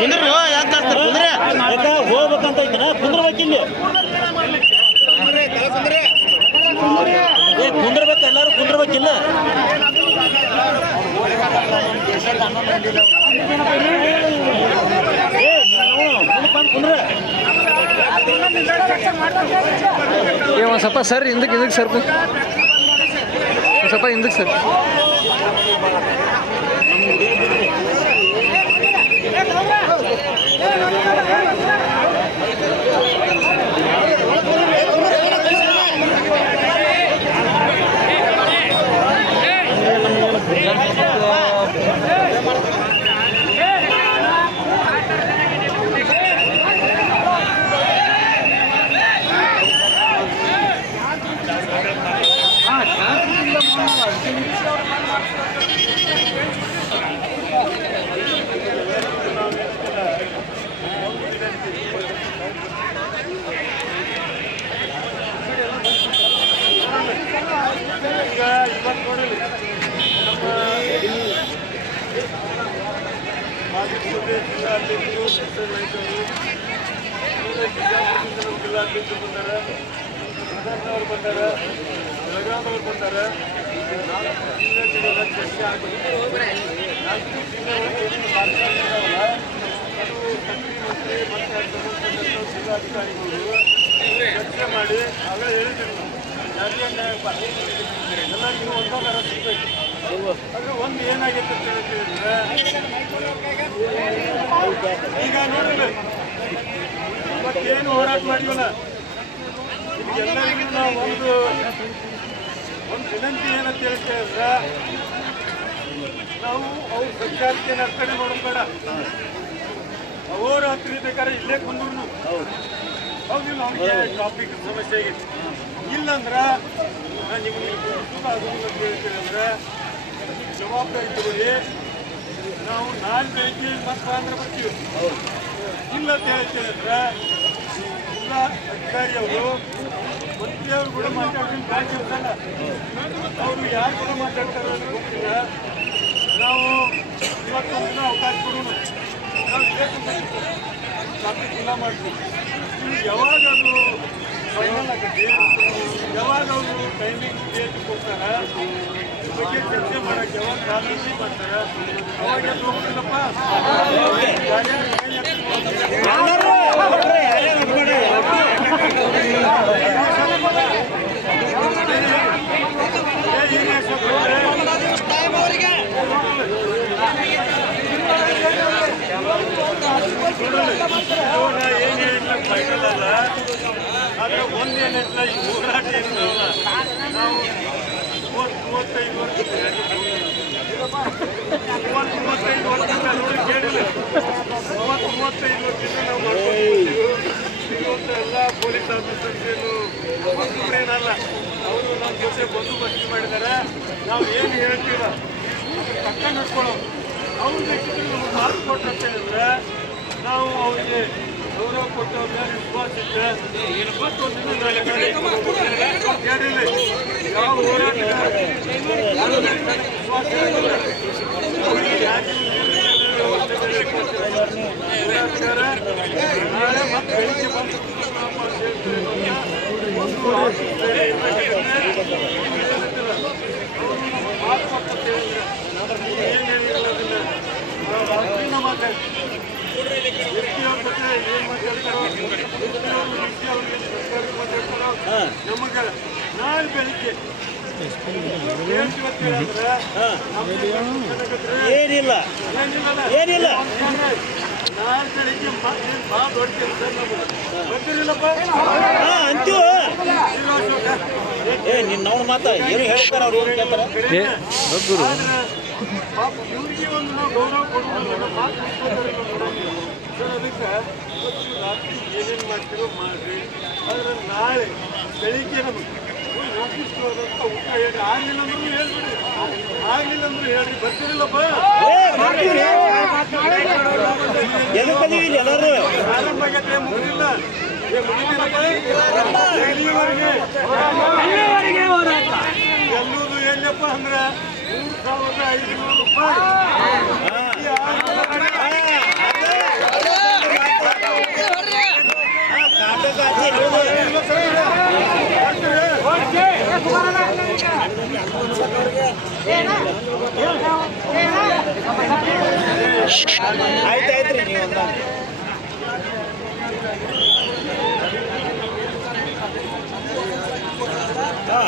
ಕುಂದ್ರಿ ಕುಂದ್ರಿ ಯಾಕೆ ಕುಂದ್ರಿ. ಹೋಗ್ಬೇಕಂತ ಐತನ ಕುಂದ್ರಬೇಕಿಲ್ಲ ಏ ಕುಂದ್ರಬೇಕು ಎಲ್ಲರೂ ಕುಂದ್ರಬೇಕಿಲ್ಲ. ಏ ಒಂದು ಸ್ವಲ್ಪ ಸರ್ ಹಿಂದಕ್ಕೆ ಹಿಂದಕ್ಕೆ ಸರ್ ಸ್ವಲ್ಪ ಹಿಂದಕ್ಕೆ ಸರ್ ಬಿಜಾಪುರದಿಂದ ನಮ್ಮ ಜಿಲ್ಲಾಧ್ಯಕ್ಷರು ಬಂದಾರ ಅವರು ಬಂದಾರ ಬೆಳಗಾವಿಯವರು ಬಂದಾರ ನಾಲ್ಕು ಜಿಲ್ಲೆಗಳ ಚರ್ಚೆ ಆಗಿದೆ ನಾಲ್ಕು ಜಿಲ್ಲೆಗಳಿಗೆ ಅದು ಸಕ್ರಿ ಮಂತ್ರಿ ಮತ್ತು ಅದಕ್ಕೆ ಸಂಬಂಧಪಟ್ಟಂಥ ಜಿಲ್ಲಾಧಿಕಾರಿಗಳು ಮಾಡಿ ಅವೇ ಹೇಳಿದ್ರು ನಾವು ಯಾಕೆ ಎಲ್ಲ ನೀವು ಒಂದೊಂದರ ಒಂದು ಏನಾಗೈತೆ ಅಂತ ಈಗ ನೋಡಿಲ್ಲ ಇವತ್ತೇನು ಹೋರಾಟ ಮಾಡಿವಲ್ಲ ಎಲ್ಲರಿಗೂ ನಾವು ಒಂದು ಒಂದು ವಿನಂತಿ ಏನಂತ ಹೇಳ್ತಾ ಇದ್ರೆ ನಾವು ಅವ್ರ ಸಂಚಾರಕ್ಕೆ ನರ್ತನೆ ಮಾಡೋದು ಬೇಡ ಹತ್ರ ಬೇಕಾದ್ರೆ ಇಲ್ಲೇ ಕುಂದ್ರು ಹೌದಿಲ್ಲ ಅವ್ರಿಗೆ ಟಾಪಿಕ್ ಸಮಸ್ಯೆ ಆಗೈತಿ ಇಲ್ಲಂದ್ರ ನಾನು ನಿಮಗೆ ಅಂತ ಹೇಳ್ತೀನಿ ಅಂದ್ರೆ ಜವಾಬ್ದಾರಿ ತಗೊಳ್ಳಿ. ನಾವು ನಾಳೆ ಬೆಳಿಗ್ಗೆ ಮತ್ತೆ ಅಂದ್ರೆ ಬರ್ತೀವಿ. ಇಲ್ಲ ಅಂತ ಹೇಳ್ತೀನಿ ಅಂದ್ರೆ ಎಲ್ಲ ಅಧಿಕಾರಿಯವರು ಮಂತ್ರಿಯವರು ಕೂಡ ಮಾತಾಡ್ತೀನಿ, ಬ್ಯಾಂಕ್ ಇರ್ತಲ್ಲ ಅವರು ಯಾರು ಕೂಡ ಮಾತಾಡ್ತಾರೆ ಅಂತ ಗೊತ್ತಿಲ್ಲ. ನಾವು ಇವತ್ತೊಂದು ದಿನ ಅವಕಾಶ ಕೊಡೋಣ. ನಾವು ಇಲ್ಲ ಮಾಡ್ತೀವಿ. ಇನ್ನು ಆದ್ರೆ ಒಂದ್ ಏನಿಲ್ಲ ಈ ಹೋರಾಟ ನಾವು ಮೂವತ್ ಮೂವತ್ತೈದು ವರ್ಷ ಮೂವತ್ ಮೂವತ್ತೈದು ವರ್ಷದಿಂದ ನೋಡಿ ಕೇಳಿಲ್ಲ ಮೂವತ್ ಮೂವತ್ತೈದು ವರ್ಷದಿಂದ ನಾವು ಮಾಡ್ಕೊಂಡು ಇವತ್ತು ಎಲ್ಲ ಪೊಲೀಸ್ ಆಫೀಸರ್ಸ್ ಏನು ಮಕ್ಕಳೇನಲ್ಲ ಅವರು ನಮ್ಮ ಜೊತೆ ಬಂದೋಬಸ್ತಿ ಮಾಡಿದ್ದಾರೆ ನಾವು ಏನು ಹೇಳ್ತೀವ ಪಕ್ಕ ನಡ್ಕೊಳ್ಳೋ ಅವ್ರ ಬೇಕಿದ್ರೆ ನಮ್ಗೆ ಮಾತು ಕೊಟ್ಟಂತ ಹೇಳಿದ್ರೆ, ನಾವು ಅವ್ರಿಗೆ ಗೌರವ ಕೊಟ್ಟು ಮೇಲೆ ವಿಶ್ವಾಸ ಕಡೆ ಕೇಳಿಲ್ಲ ಯಾವ ಹೋರಾಟಗಾರ. ಹೋರಾಟಗಾರ ನಾಳೆ ಮತ್ತೆ ಬೆಳಿಗ್ಗೆ ಬಂದು ನಾವು ಅಂತ ಹೇಳ್ತೀವಿ ಅಂತ ಒಂದು ಆಫೀಸ್ ಬೇರೆ ಇರ್ಬೇಕಿದ್ರೆ ಮಾತು ಕೊಟ್ಟಂತ ಹೇಳಿದ್ರೆ ಏನು ಹೇಳಿರಲ್ಲ ಅದನ್ನ ನಾವು ರಾತ್ರಿನ ಮಾತಾಡ್ತೀವಿ ಎಸ್ಪಿ ಅವ್ರ ಜೊತೆ ಏನ್ ಮಾತಾಡ್ತಾರೋ ಎಸ್ಪಿ ಅವರು ಡಿ ಸಿ ಅವರು ಏನ್ ಸರ್ಕಾರಕ್ಕೆ ಮಾತಾಡ್ತಾರೋ ನಮಗೆ ನಾಳೆ ಬೆಳಿಗ್ಗೆ ಏನಿಲ್ಲ. ಏನಿಲ್ಲ. ನಾಳೆ ಬೆಳಿಗ್ಗೆ ಭಾಳ ದೊಡ್ಡ ಅಂತೀವ. ಏ, ನಿನ್ನ ಅವ್ನ ಮಾತ ಏನು ಹೇಳ್ತಾರೆ ಅವ್ರು, ಏನು ಕೇಳ್ತಾರ? ಪಾಪ ಇವ್ರಿಗೆ ಒಂದು ನಾವು ಗೌರವ ಮಾತು ಸರ್ ಅದಕ್ಕೆ ರಾತ್ರಿ ಏನೇನು ಮಾಡ್ತೀರೋ ಮಾಡ್ರಿ ಆದ್ರೆ ನಾಳೆ ಬೆಳಿಗ್ಗೆ ನಮಗೆ ಊಟ ಹೇಳಿ ಆಗ್ಲಿಲ್ಲ ಅಂದ್ರೂ ಹೇಳ್ಬಿಡಿ ಆಗಲಿಲ್ಲ ಹೇಳ್ರಿ ಬರ್ತೀರಿಲ್ಲಪ್ಪ ಪ್ರಾರಂಭ ಆಗೈತೆ ಮುಗಿದಿಲ್ಲ ಮುಗಿದಿಲ್ಲಪ್ಪ ಎಲ್ಲೂರು ಎಲ್ಲಪ್ಪ ಅಂದ್ರೆ ಆಯ್ತಾಯ್ತ್ರಿ ನೀವು ಒಂದ. ಹಾ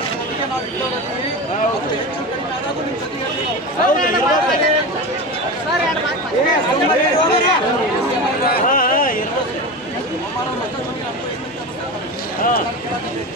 Yeah.